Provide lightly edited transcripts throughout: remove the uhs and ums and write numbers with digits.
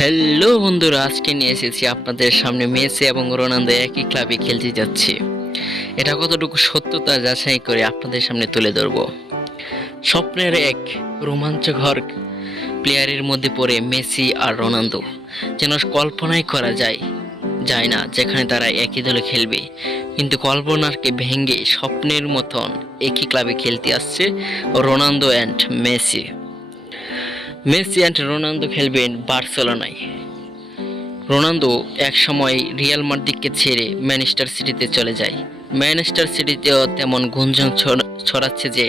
Hello বন্ধুরা, আজকে নিয়ে এসেছি আপনাদের সামনে মেসি এবং রোনালদো একই ক্লাবে খেলতে যাচ্ছে। এটা কতটুকু সত্যতা যাচাই করে আপনাদের সামনে তুলে ধরব। স্বপ্নের এক রোমাঞ্চকর প্লেয়ারের মধ্যে পড়ে মেসি আর রোনালদো, যেন কল্পনাই করা যায় না যেখানে তারা একই দলে খেলবে, কিন্তু কল্পনাকে ভেঙে স্বপ্নের মতন একই ক্লাবে খেলতে আসছে Ronaldo and Messi. Messi and Ronaldo খেলবেন বার্সেলোনায়। রোনালদো এক সময় রিয়াল মাদ্রিদকে ছেড়ে ম্যানচেস্টার সিটিতে চলে যায়। ম্যানচেস্টার সিটিতেও তেমন গুঞ্জন ছড়াচ্ছে যে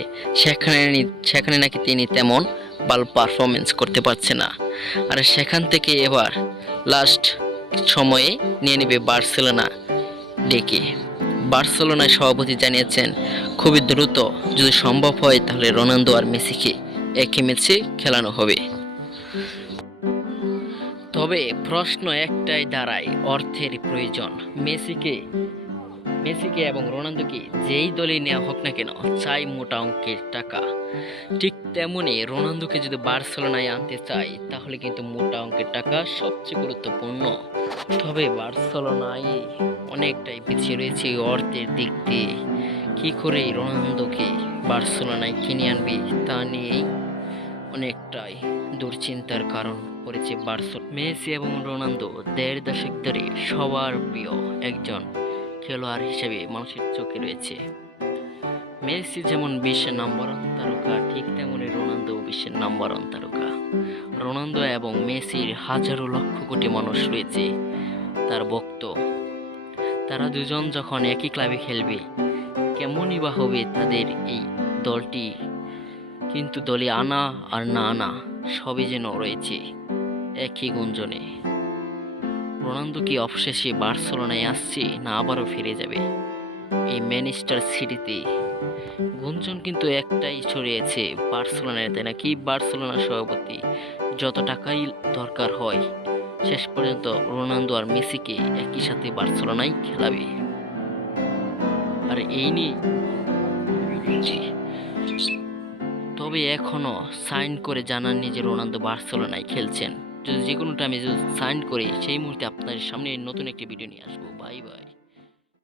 সেখানে নাকি তিনি তেমন ভালো পারফরমেন্স করতে পারছে না, আর সেখান থেকে এবার লাস্ট সময়ে নিয়ে নেবে বার্সেলোনা ডেকে। বার্সেলোনায় সভাপতি জানিয়েছেন খুবই দ্রুত যদি সম্ভব হয় তাহলে রোনালদো আর মেসিকে একই ম্যাচে খেলানো হবে। তবে প্রশ্ন একটাই দাঁড়ায়, অর্থের প্রয়োজন। মেসিকে এবং রোনালদোকে যেই দলে নেওয়া হোক না কেন চাই মোটা অঙ্কের টাকা। ঠিক তেমনি রোনালদোকে যদি বার্সেলোনায় আনতে চাই তাহলে কিন্তু মোটা অঙ্কের টাকা সবচেয়ে গুরুত্বপূর্ণ। তবে বার্সেলোনায় অনেকটাই পিছিয়ে রয়েছে অর্থের দিক দিয়ে। কি করে রোনালদোকে বার্সেলোনায় কিনে আনবে তা নিয়েই অনেকটাই দুশ্চিন্তার কারণ করেছে বার্সেলোনা। মেসি এবং রোনালদো দেড় দশক ধরে সবার প্রিয় একজন খেলোয়াড় হিসেবে মানুষের চোখে রয়েছে। মেসি যেমন বিশ্বের নাম্বার ওয়ান তারকা, ঠিক তেমনি রোনালদো বিশ্বের নাম্বার ওয়ান তারকা। রোনালদো এবং মেসির হাজারো লক্ষ কোটি মানুষ রয়েছে তার ভক্ত। তারা দুজন যখন একই ক্লাবে খেলবে কেমনই বা হবে তাদের এই দলটি, কিন্তু দলে আনা আর না আনা সবই যেন রয়েছে একই গুঞ্জনে। রোনালদো কি অবশেষে বার্সেলোনায় আসছে না আবারও ফিরে যাবে এই ম্যানচেস্টার সিটিতে? গুঞ্জন কিন্তু একটাই ছড়িয়েছে বার্সেলোনায়, তাই নাকি বার্সেলোনার সভাপতি যত টাকাই দরকার হয় শেষ পর্যন্ত রোনালদো আর মেসিকে একই সাথে বার্সেলোনায় খেলাবে। আর এই নিয়ে তবে এখনো সাইন করে জানাননি যে রোনালদো বার্সেলোনায় খেলছেন। যদি যে কোনো টাইমে যদি সাইন করে সেই মুহূর্তে আপনাদের সামনে নতুন একটি ভিডিও নিয়ে আসবো। Bye bye.